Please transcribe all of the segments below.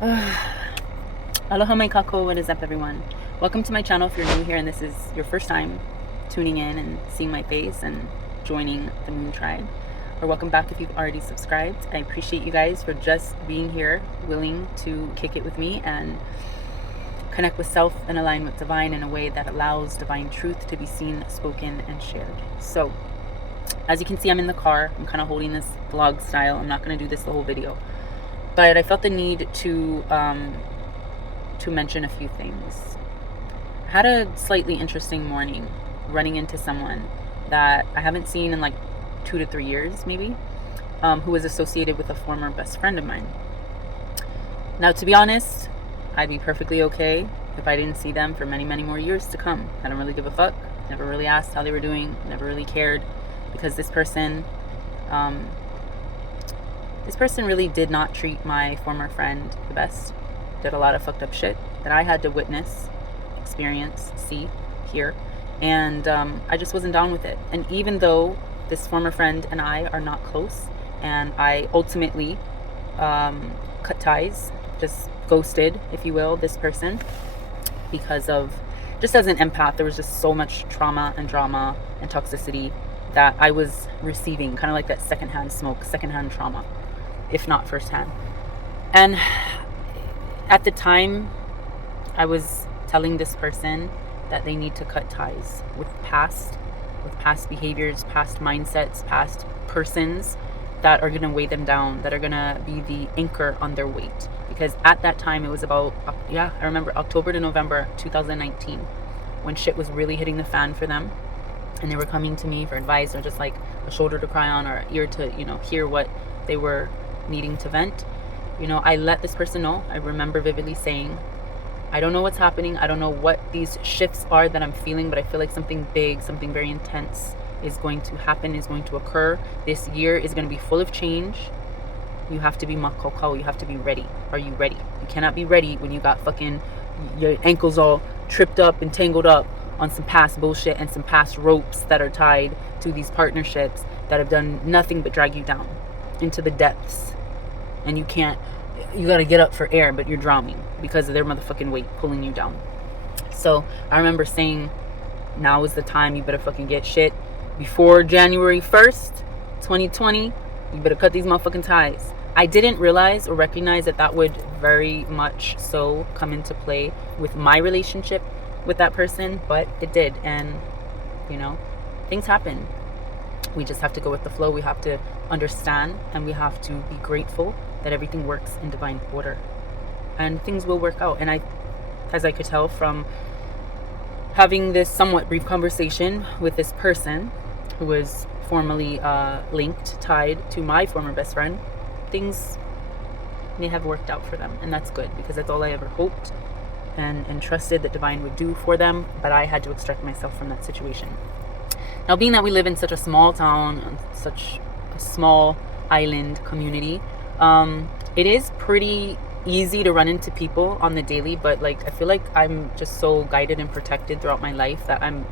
Aloha mai kako, what is up everyone? Welcome to my channel if you're new here and this is your first time tuning in and seeing my face and joining the Moon Tribe. Or welcome back if you've already subscribed. I appreciate you guys for just being here, willing to kick it with me and connect with self and align with divine in a way that allows divine truth to be seen, spoken, and shared. So, as you can see, I'm in the car. I'm kind of holding this vlog style. I'm not going to do this the whole video. But I felt the need to mention a few things. I had a slightly interesting morning running into someone that I haven't seen in like 2 to 3 years maybe, who was associated with a former best friend of mine. Now, to be honest, I'd be perfectly okay if I didn't see them for many, many more years to come. I don't really give a fuck. Never really asked how they were doing. Never really cared, because this person really did not treat my former friend the best. Did a lot of fucked up shit that I had to witness, experience, see, hear, and I just wasn't down with it. And even though this former friend and I are not close, and I ultimately cut ties, just ghosted, if you will, this person, because of, just as an empath, there was just so much trauma and drama and toxicity that I was receiving, kind of like that secondhand smoke, secondhand trauma, if not firsthand. And at the time, I was telling this person that they need to cut ties with past behaviors, past mindsets, past persons that are going to weigh them down, that are going to be the anchor on their weight. Because at that time, it was about, I remember October to November 2019, when shit was really hitting the fan for them. And they were coming to me for advice, or just like a shoulder to cry on, or an ear to, hear what they were needing to vent. I let this person know. I remember vividly saying, I don't know what's happening. I don't know what these shifts are that I'm feeling, but I feel like something big, something very intense is going to happen, is going to occur. This year is going to be full of change. You have to be makoko. You have to be ready. Are you ready? You cannot be ready when you got fucking your ankles all tripped up and tangled up on some past bullshit and some past ropes that are tied to these partnerships that have done nothing but drag you down into the depths. And you gotta get up for air, but you're drowning because of their motherfucking weight pulling you down. So I remember saying, now is the time. You better fucking get shit before January 1st, 2020. You better cut these motherfucking ties. I didn't realize or recognize that would very much so come into play with my relationship with that person, but it did. And things happen. We just have to go with the flow. We have to understand, and we have to be grateful that everything works in divine order, and things will work out. And as I could tell from having this somewhat brief conversation with this person who was formerly tied to my former best friend, things may have worked out for them, and that's good, because that's all I ever hoped and trusted that divine would do for them. But I had to extract myself from that situation. Now, being that we live in such a small town, such a small island community, it is pretty easy to run into people on the daily, but I feel like I'm just so guided and protected throughout my life that I'm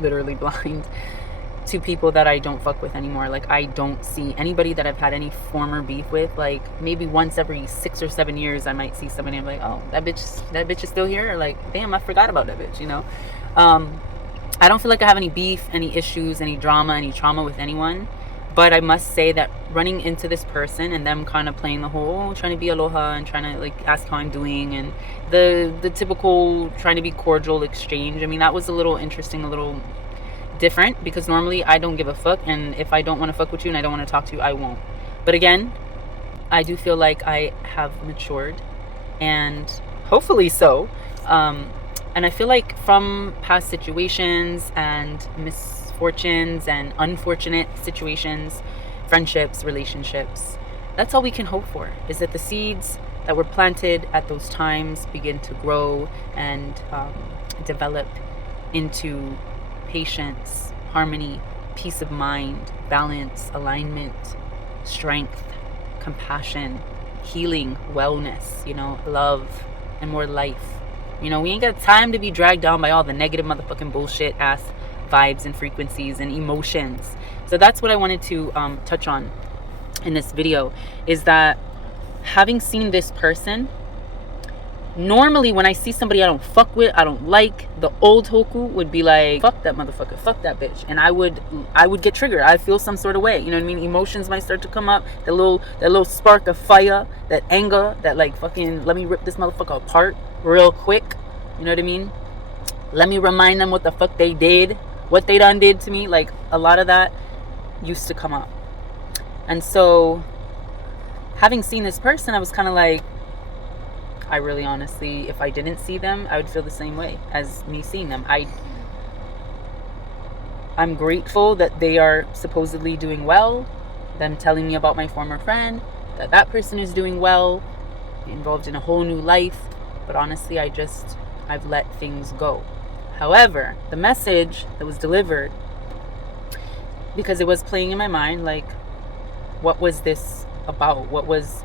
literally blind to people that I don't fuck with anymore. I don't see anybody that I've had any former beef with. Maybe once every 6 or 7 years I might see somebody and I'm like, oh, that bitch is still here, or damn, I forgot about that bitch. I don't feel like I have any beef, any issues, any drama, any trauma with anyone. But I must say that running into this person and them kind of playing the whole trying to be aloha and trying to ask how I'm doing, and the typical trying to be cordial exchange, I mean, that was a little interesting, a little different, because normally I don't give a fuck, and if I don't want to fuck with you and I don't want to talk to you, I won't. But again, I do feel like I have matured, and hopefully so. And I feel like from past situations and misfortunes and unfortunate situations, friendships, relationships, that's all we can hope for, is that the seeds that were planted at those times begin to grow and develop into patience, harmony, peace of mind, balance, alignment, strength, compassion, healing, wellness, love, and more life. We ain't got time to be dragged down by all the negative motherfucking bullshit ass vibes and frequencies and emotions. So that's what I wanted to touch on in this video, is that having seen this person Normally, when I see somebody I don't fuck with, I don't like, the old Hoku would be like, fuck that motherfucker, fuck that bitch. And I would get triggered. I'd feel some sort of way. You know what I mean? Emotions might start to come up. That little spark of fire, that anger, that like fucking let me rip this motherfucker apart real quick. You know what I mean? Let me remind them what the fuck they did, what they done did to me. Like, a lot of that used to come up. And so, having seen this person, I was kind of like, I really honestly, if I didn't see them, I would feel the same way as me seeing them. I'm grateful that they are supposedly doing well, them telling me about my former friend, that person is doing well, involved in a whole new life. But honestly, I've let things go. However, the message that was delivered, because it was playing in my mind, like, what was this about? What was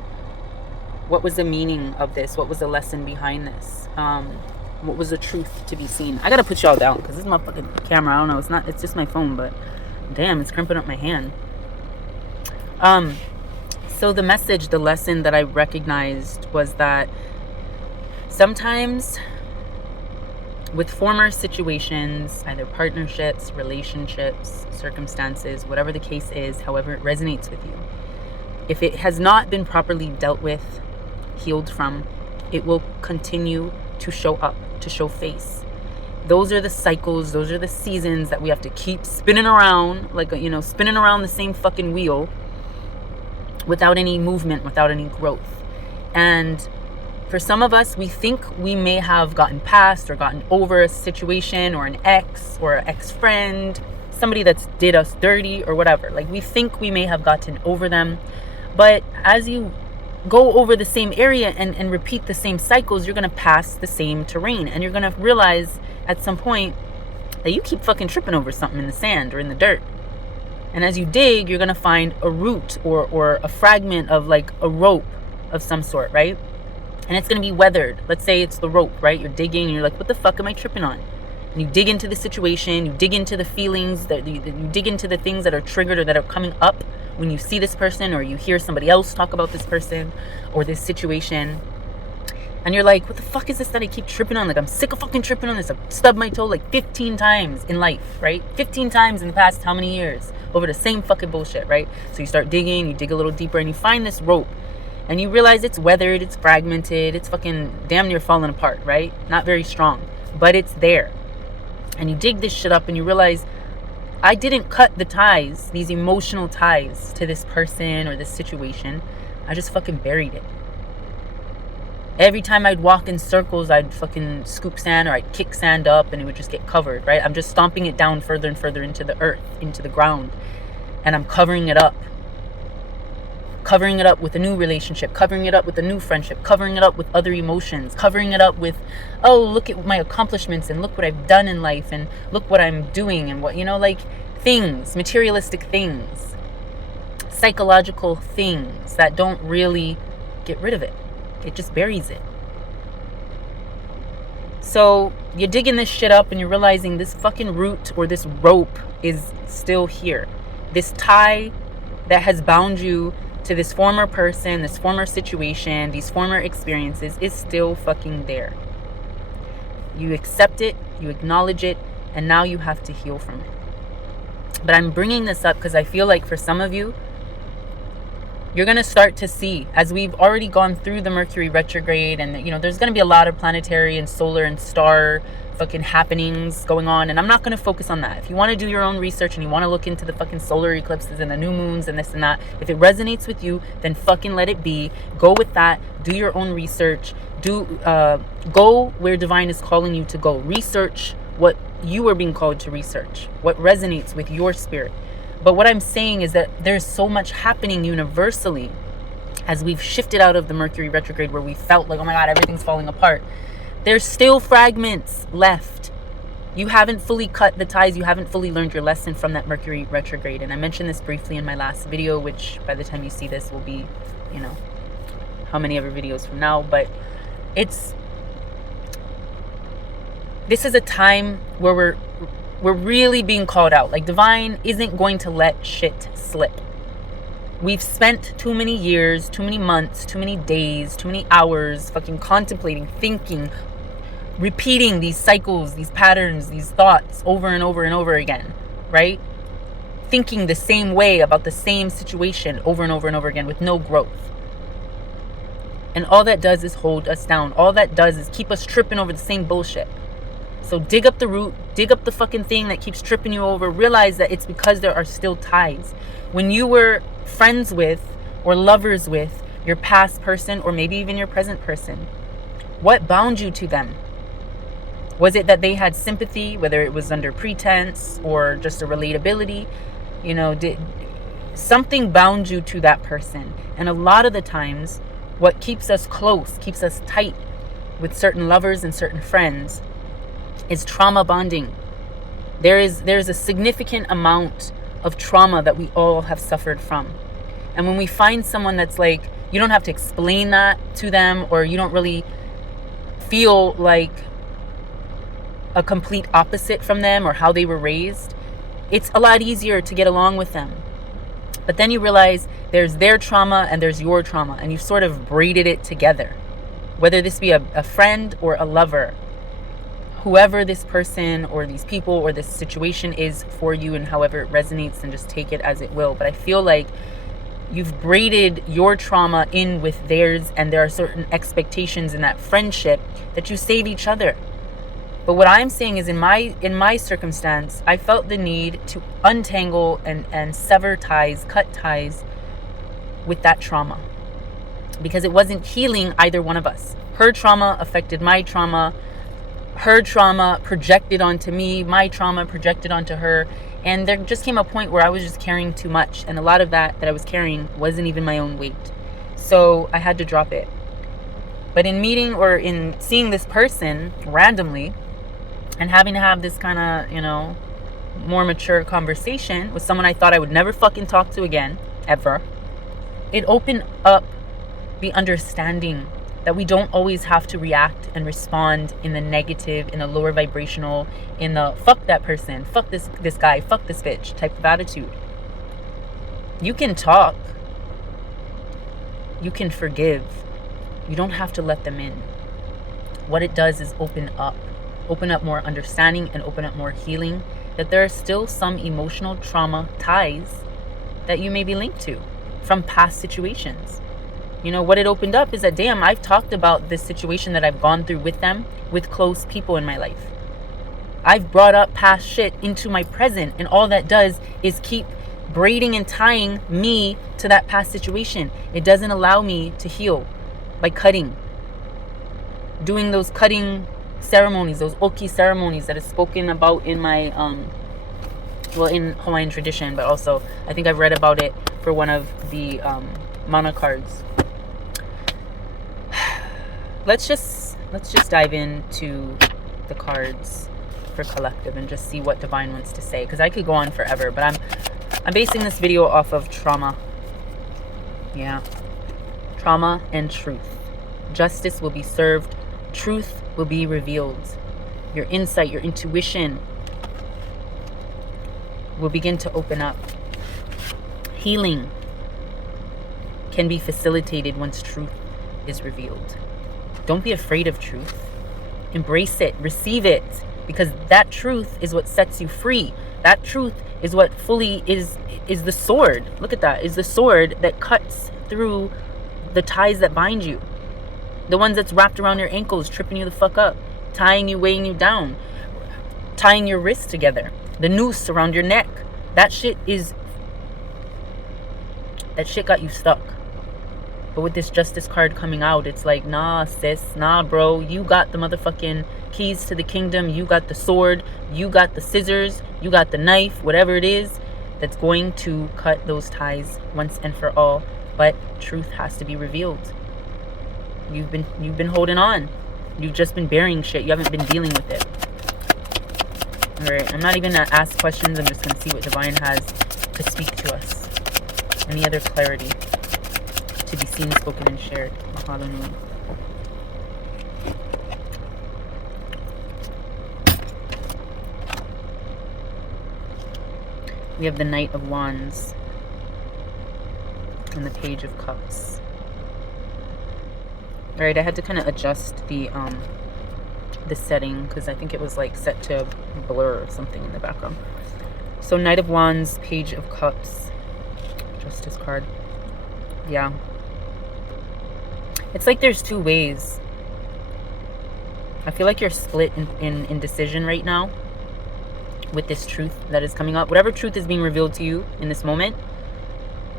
the meaning of this? What was the lesson behind this? What was the truth to be seen? I gotta put y'all down because this is my fucking camera. I don't know. It's just my phone, but damn, it's crimping up my hand. So the message, the lesson that I recognized was that sometimes with former situations, either partnerships, relationships, circumstances, whatever the case is, however it resonates with you, if it has not been properly dealt with, healed from, it will continue to show up, to show face. Those are the cycles, those are the seasons that we have to keep spinning around, like, spinning around the same fucking wheel without any movement, without any growth. And for some of us, we think we may have gotten past or gotten over a situation or an ex or an ex-friend, somebody that's did us dirty or whatever. Like, we think we may have gotten over them. But as you go over the same area and repeat the same cycles, you're going to pass the same terrain. And you're going to realize at some point that you keep fucking tripping over something in the sand or in the dirt. And as you dig, you're going to find a root or a fragment of like a rope of some sort, right? And it's going to be weathered. Let's say it's the rope, right? You're digging and you're like, what the fuck am I tripping on? And you dig into the situation, you dig into the feelings, that you dig into the things that are triggered or that are coming up when you see this person or you hear somebody else talk about this person or this situation. And you're like, what the fuck is this that I keep tripping on? Like, I'm sick of fucking tripping on this. I've stubbed my toe like 15 times in life, right? 15 times in the past how many years over the same fucking bullshit, right? So you start digging, you dig a little deeper and you find this rope. And you realize it's weathered, it's fragmented, it's fucking damn near falling apart, right? Not very strong, but it's there. And you dig this shit up and you realize, I didn't cut the ties, these emotional ties to this person or this situation. I just fucking buried it. Every time I'd walk in circles, I'd fucking scoop sand or I'd kick sand up and it would just get covered, right? I'm just stomping it down further and further into the earth, into the ground. And I'm covering it up. Covering it up with a new relationship, covering it up with a new friendship, covering it up with other emotions, covering it up with, oh, look at my accomplishments and look what I've done in life and look what I'm doing and what, like things, materialistic things, psychological things that don't really get rid of it. It just buries it. So you're digging this shit up and you're realizing this fucking root or this rope is still here. This tie that has bound you to this former person, this former situation, these former experiences is still fucking there. You accept it, you acknowledge it, and now you have to heal from it. But I'm bringing this up because I feel like for some of you, you're going to start to see, as we've already gone through the Mercury retrograde, and there's going to be a lot of planetary and solar and star fucking happenings going on, and I'm not going to focus on that. If you want to do your own research and you want to look into the fucking solar eclipses and the new moons and this and that, if it resonates with you, then fucking let it be. Go with that. Do your own research. Go where divine is calling you to go. Research what you are being called to research, what resonates with your spirit. But what I'm saying is that there's so much happening universally as we've shifted out of the Mercury retrograde where we felt like, oh my God, everything's falling apart. There's still fragments left. You haven't fully cut the ties. You haven't fully learned your lesson from that Mercury retrograde. And I mentioned this briefly in my last video, which by the time you see this will be, how many other videos from now. But this is a time where we're really being called out. Like, divine isn't going to let shit slip. We've spent too many years, too many months, too many days, too many hours fucking contemplating, thinking, repeating these cycles, these patterns, these thoughts over and over and over again, right? Thinking the same way about the same situation over and over and over again with no growth. And all that does is hold us down. All that does is keep us tripping over the same bullshit. So dig up the root, dig up the fucking thing that keeps tripping you over. Realize that it's because there are still ties. When you were friends with or lovers with your past person, or maybe even your present person, what bound you to them? Was it that they had sympathy, whether it was under pretense or just a relatability? You know, did something bound you to that person? And a lot of the times, what keeps us close, keeps us tight with certain lovers and certain friends is trauma bonding. There's a significant amount of trauma that we all have suffered from. And when we find someone that's like, you don't have to explain that to them, or you don't really feel like a complete opposite from them or how they were raised, it's a lot easier to get along with them. But then you realize there's their trauma and there's your trauma, and you've sort of braided it together. Whether this be a friend or a lover, whoever this person or these people or this situation is for you, and however it resonates, and just take it as it will. But I feel like you've braided your trauma in with theirs, and there are certain expectations in that friendship that you save each other. But what I'm saying is, in my circumstance, I felt the need to untangle and sever ties, cut ties with that trauma, because it wasn't healing either one of us. Her trauma affected my trauma. Her trauma projected onto me. My trauma projected onto her. And there just came a point where I was just carrying too much. And a lot of that I was carrying wasn't even my own weight. So I had to drop it. But in meeting or in seeing this person randomly, and having to have this kind of, you know, more mature conversation with someone I thought I would never fucking talk to again, ever, it opened up the understanding that we don't always have to react and respond in the negative, in a lower vibrational, in the fuck that person, fuck this guy, fuck this bitch type of attitude. You can talk. You can forgive. You don't have to let them in. What it does is open up more understanding and open up more healing, that there are still some emotional trauma ties that you may be linked to from past situations. You know, what it opened up is that, damn, I've talked about this situation that I've gone through with them, with close people in my life. I've brought up past shit into my present, and all that does is keep braiding and tying me to that past situation. It doesn't allow me to heal by cutting. Doing those cutting ceremonies, those oki ceremonies that is spoken about in my in Hawaiian tradition, but also I think I've read about it for one of the mana cards. Let's just dive into the cards for collective and just see what divine wants to say, because I could go on forever, but I'm basing this video off of trauma. Yeah, trauma and truth. Justice will be served. Truth will be revealed. Your insight, your intuition will begin to open up. Healing can be facilitated once truth is revealed. Don't be afraid of truth. Embrace it, receive it, because that truth is what sets you free. That truth is what fully is the sword. Look at that, is the sword that cuts through the ties that bind you. The ones that's wrapped around your ankles, tripping you the fuck up, tying you, weighing you down, tying your wrists together, the noose around your neck. That shit got you stuck. But with this justice card coming out, it's like, nah, sis, nah, bro, you got the motherfucking keys to the kingdom. You got the sword, you got the scissors, you got the knife, whatever it is that's going to cut those ties once and for all. But truth has to be revealed. You've been holding on. You've just been burying shit. You haven't been dealing with it. Alright, I'm not even gonna ask questions. I'm just gonna see what divine has to speak to us. Any other clarity to be seen, spoken, and shared. Mahalo nui. We have the Knight of Wands. and the Page of Cups. All right, I had to kind of adjust the setting because I think it was like set to blur or something in the background. So Knight of Wands, Page of Cups, Justice card. Yeah. It's like there's two ways. I feel like you're split in decision right now with this truth that is coming up. Whatever truth is being revealed to you in this moment,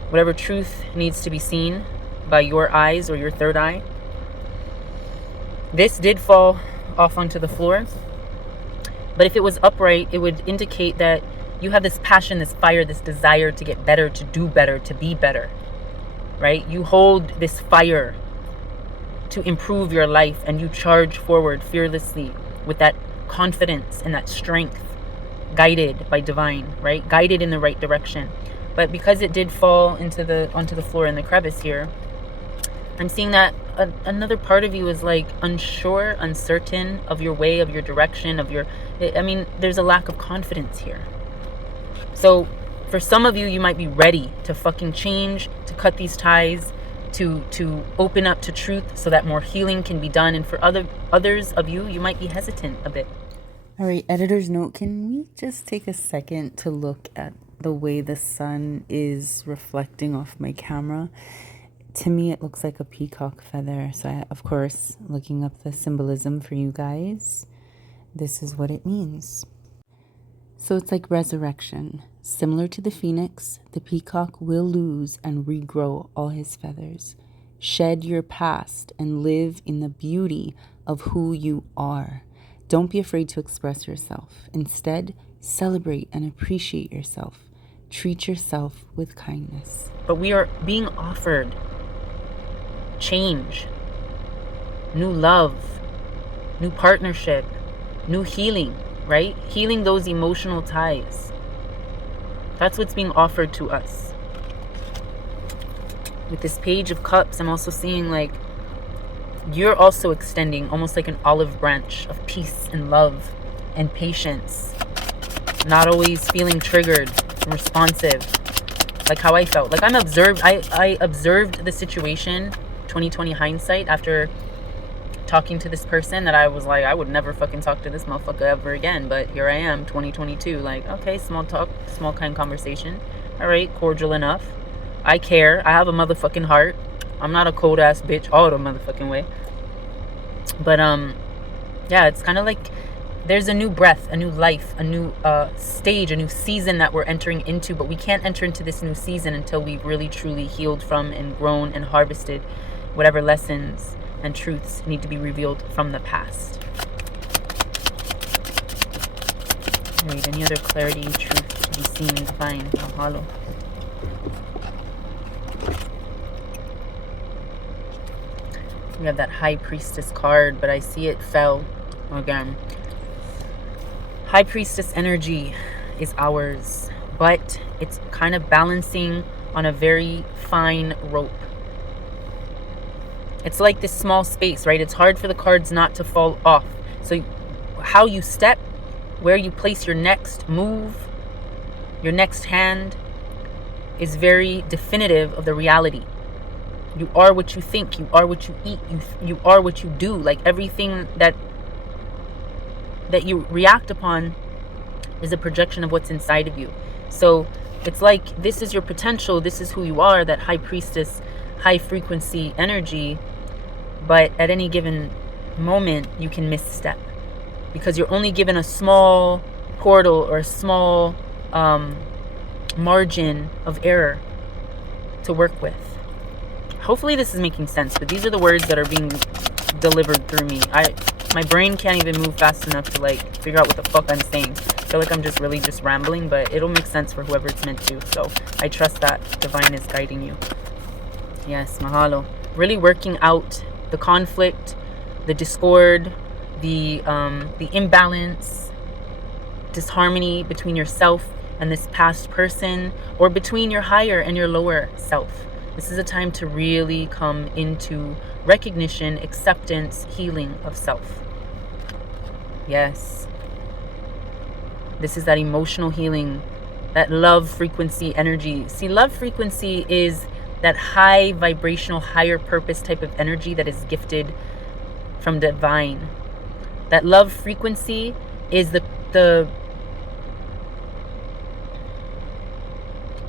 whatever truth needs to be seen by your eyes or your third eye, this did fall off onto the floor. But if it was upright, it would indicate that you have this passion, this fire, this desire to get better, to do better, to be better, right? You hold this fire to improve your life, and you charge forward fearlessly with that confidence and that strength, guided by divine, right? Guided in the right direction. But because it did fall onto the floor in the crevice here, I'm seeing that another part of you is like unsure, uncertain of your way, of your direction, of your, I mean, there's a lack of confidence here. So for some of you, you might be ready to fucking change, to cut these ties, to open up to truth so that more healing can be done. And for others of you, you might be hesitant a bit. All right, editor's note, can we just take a second to look at the way the sun is reflecting off my camera? To me, it looks like a peacock feather. So I, of course, looking up the symbolism for you guys, this is what it means. So it's like resurrection. Similar to the phoenix, the peacock will lose and regrow all his feathers. Shed your past and live in the beauty of who you are. Don't be afraid to express yourself. Instead, celebrate and appreciate yourself. Treat yourself with kindness. But we are being offered change, new love, new partnership, new healing, right? Healing those emotional ties. That's what's being offered to us. With this Page of Cups, I'm also seeing like you're also extending almost like an olive branch of peace and love and patience. Not always feeling triggered and responsive, like how I felt. Like I observed the situation, 2020 hindsight, after talking to this person that I was like, I would never fucking talk to this motherfucker ever again. But here I am, 2022, like, okay, small talk, small kind conversation. All right, cordial enough. I care. I have a motherfucking heart. I'm not a cold ass bitch all the motherfucking way. But yeah, it's kind of like there's a new breath, a new life, a new stage, a new season that we're entering into. But we can't enter into this new season until we've really truly healed from and grown and harvested whatever lessons and truths need to be revealed from the past. All right, any other clarity, truth to be seen, divine, mahalo. We have that High Priestess card, but I see it fell again. High Priestess energy is ours, but it's kind of balancing on a very fine rope. It's like this small space, right? It's hard for the cards not to fall off. So how you step, where you place your next move, your next hand, is very definitive of the reality. You are what you think. You are what you eat. You are what you do. Like everything that you react upon is a projection of what's inside of you. So it's like this is your potential. This is who you are, that High Priestess, high frequency energy. But at any given moment, you can misstep because you're only given a small portal or a small margin of error to work with. Hopefully this is making sense, but these are the words that are being delivered through me. My brain can't even move fast enough to like figure out what the fuck I'm saying. I feel like I'm just really just rambling, but it'll make sense for whoever it's meant to. So I trust that divine is guiding you. Yes, mahalo. Really working out the conflict, the discord, the imbalance, disharmony between yourself and this past person, or between your higher and your lower self. This is a time to really come into recognition, acceptance, healing of self. Yes. This is that emotional healing, that love frequency energy. See, love frequency is that high vibrational, higher purpose type of energy that is gifted from divine. That love frequency is the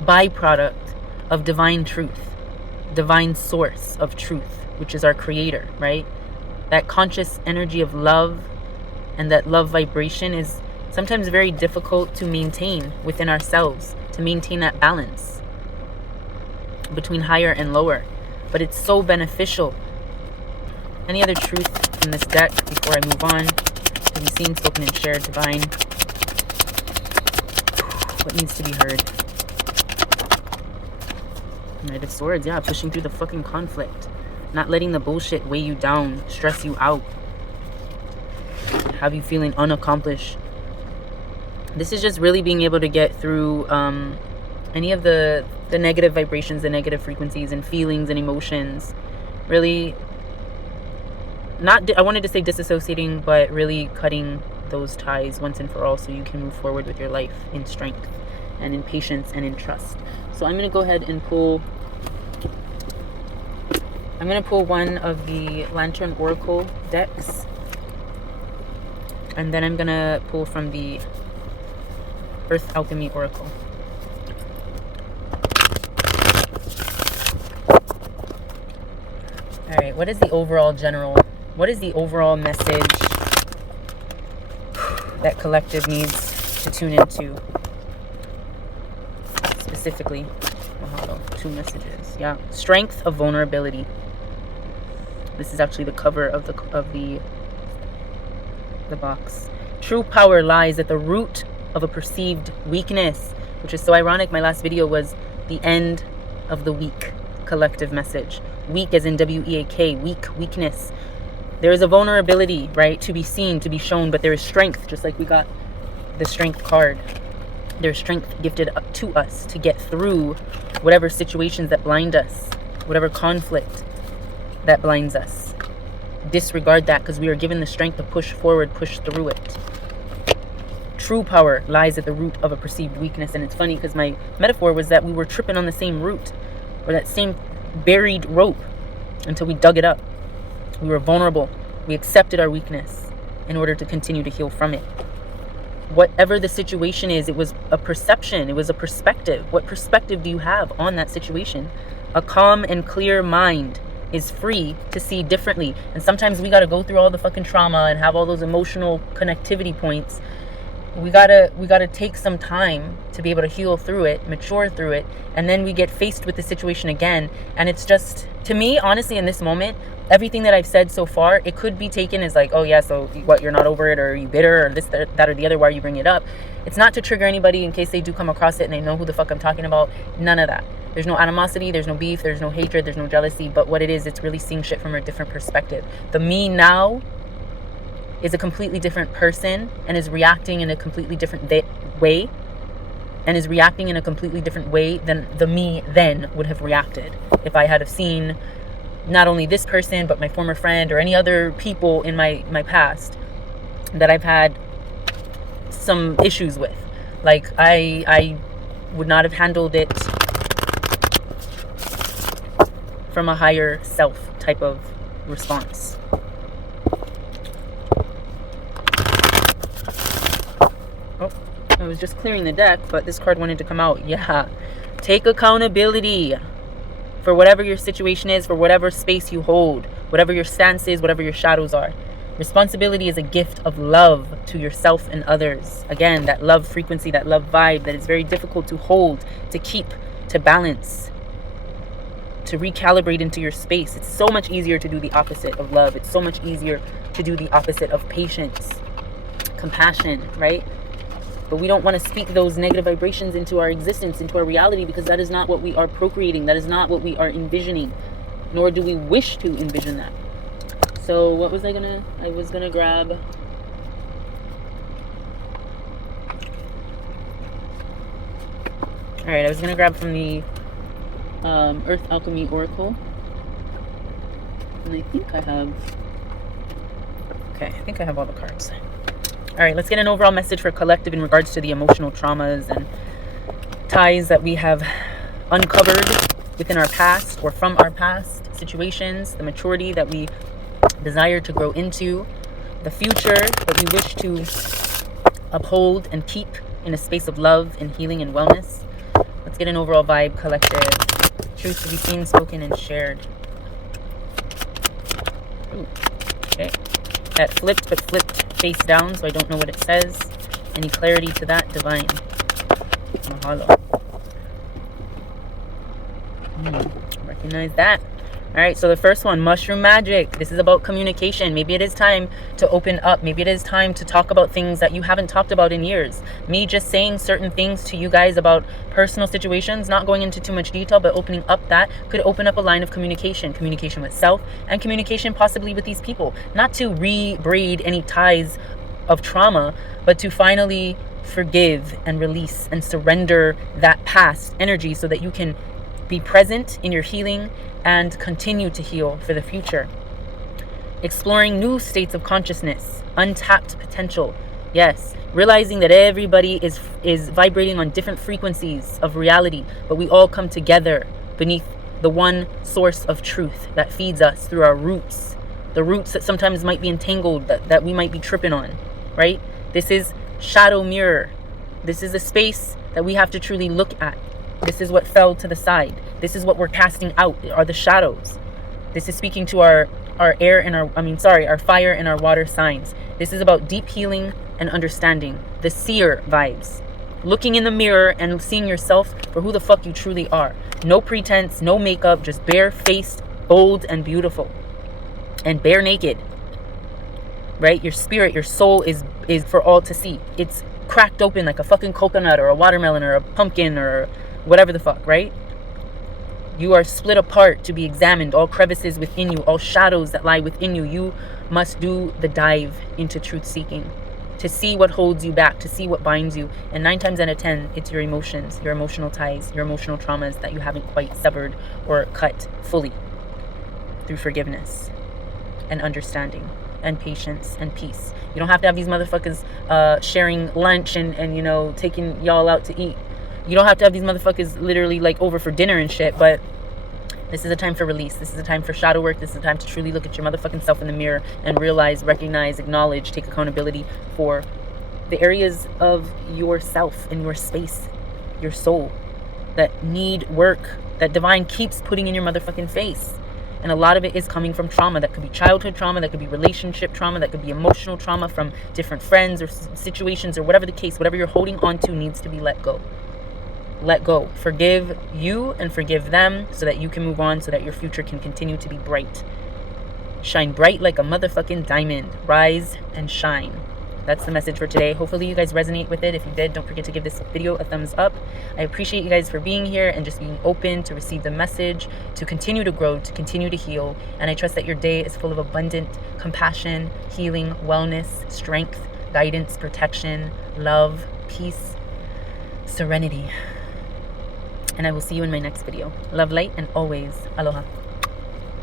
byproduct of divine truth, divine source of truth, which is our creator, right? That conscious energy of love and that love vibration is sometimes very difficult to maintain within ourselves, to maintain that balance between higher and lower. But it's so beneficial. Any other truth from this deck before I move on? To be seen, spoken, and shared, divine. What needs to be heard? Knight of Swords, yeah, pushing through the fucking conflict. Not letting the bullshit weigh you down, stress you out, have you feeling unaccomplished. This is just really being able to get through any of the negative vibrations, the negative frequencies and feelings and emotions. Really, I wanted to say disassociating, but really cutting those ties once and for all so you can move forward with your life in strength and in patience and in trust. So I'm going to go ahead and pull one of the Lantern Oracle decks. And then I'm going to pull from the Earth Alchemy Oracle. Alright, what is the overall message that collective needs to tune into? Specifically, two messages. Yeah, strength of vulnerability. This is actually the cover of the box. True power lies at the root of a perceived weakness, which is so ironic. My last video was the end of the weak collective message. Weak as in W-E-A-K, weakness. There is a vulnerability, right, to be seen, to be shown, but there is strength, just like we got the strength card. There's strength gifted to us to get through whatever situations that blind us, whatever conflict that blinds us. Disregard that, because we are given the strength to push forward, push through it. True power lies at the root of a perceived weakness. And it's funny because my metaphor was that we were tripping on the same root, or that same buried rope, until we dug it up. We were vulnerable. We accepted our weakness in order to continue to heal from it. Whatever the situation is, it was a perception. It was a perspective. What perspective do you have on that situation? A calm and clear mind is free to see differently. And sometimes we got to go through all the fucking trauma and have all those emotional connectivity points. We gotta take some time to be able to heal through it, mature through it, and then we get faced with the situation again. And it's just, to me, honestly, in this moment, everything that I've said so far, it could be taken as like, oh yeah, so what, you're not over it, or are you bitter, or this, that, or the other, why are you bringing it up? It's not to trigger anybody in case they do come across it and they know who the fuck I'm talking about. None of that. There's no animosity, there's no beef, there's no hatred, there's no jealousy. But what it is, it's really seeing shit from a different perspective. The me now is a completely different person and is reacting in a completely different way, and is reacting in a completely different way than the me then would have reacted if I had have seen not only this person but my former friend or any other people in my past that I've had some issues with. Like I would not have handled it from a higher self type of response. I was just clearing the deck, but this card wanted to come out. Yeah. Take accountability for whatever your situation is, for whatever space you hold, whatever your stance is, whatever your shadows are. Responsibility is a gift of love to yourself and others. Again, that love frequency, that love vibe that is very difficult to hold, to keep, to balance, to recalibrate into your space. It's so much easier to do the opposite of love. It's so much easier to do the opposite of patience, compassion, right? But we don't want to speak those negative vibrations into our existence, into our reality, because that is not what we are procreating. That is not what we are envisioning, nor do we wish to envision that. So what was I was gonna grab. All right, I was gonna grab from the Earth Alchemy Oracle, and I think I have. Okay, I think I have all the cards. All right, let's get an overall message for collective in regards to the emotional traumas and ties that we have uncovered within our past or from our past situations, the maturity that we desire to grow into, the future that we wish to uphold and keep in a space of love and healing and wellness. Let's get an overall vibe, collective. Truth to be seen, spoken, and shared. Ooh, okay. That flipped, but flipped face down, so I don't know what it says. Any clarity to that, divine? Mahalo. Recognize that. All right, so the first one, mushroom magic. This is about communication. Maybe it is time to open up. Maybe it is time to talk about things that you haven't talked about in years. Me just saying certain things to you guys about personal situations, not going into too much detail, but opening up that could open up a line of communication. Communication with self and communication possibly with these people. Not to re-braid any ties of trauma, but to finally forgive and release and surrender that past energy so that you can be present in your healing and continue to heal for the future. Exploring new states of consciousness, untapped potential. Yes, realizing that everybody is vibrating on different frequencies of reality, but we all come together beneath the one source of truth that feeds us through our roots. The roots that sometimes might be entangled, that we might be tripping on, right? This is shadow mirror. This is a space that we have to truly look at. This is what fell to the side. This is what we're casting out, are the shadows. This is speaking to our air and our fire and our water signs. This is about deep healing and understanding. The seer vibes. Looking in the mirror and seeing yourself for who the fuck you truly are. No pretense, no makeup, just bare-faced, bold, and beautiful. And bare naked. Right? Your spirit, your soul is for all to see. It's cracked open like a fucking coconut or a watermelon or a pumpkin or whatever the fuck, right? You are split apart to be examined. All crevices within you, all shadows that lie within you. You must do the dive into truth seeking to see what holds you back, to see what binds you. And 9 times out of 10, it's your emotions, your emotional ties, your emotional traumas that you haven't quite severed or cut fully through forgiveness and understanding and patience and peace. You don't have to have these motherfuckers sharing lunch and you know, taking y'all out to eat. You don't have to have these motherfuckers literally like over for dinner and shit, but this is a time for release. This is a time for shadow work. This is a time to truly look at your motherfucking self in the mirror and realize, recognize, acknowledge, take accountability for the areas of yourself and your space, your soul, that need work, that divine keeps putting in your motherfucking face. And a lot of it is coming from trauma. That could be childhood trauma, that could be relationship trauma, that could be emotional trauma from different friends or situations or whatever the case. Whatever you're holding on to needs to be let go. Let go. Forgive you and forgive them so that you can move on, so that your future can continue to be bright. Shine bright like a motherfucking diamond. Rise and shine. That's the message for today. Hopefully you guys resonate with it. If you did, don't forget to give this video a thumbs up. I appreciate you guys for being here and just being open to receive the message, to continue to grow, to continue to heal. And I trust that your day is full of abundant compassion, healing, wellness, strength, guidance, protection, love, peace, serenity. And I will see you in my next video. Love, light, and always aloha.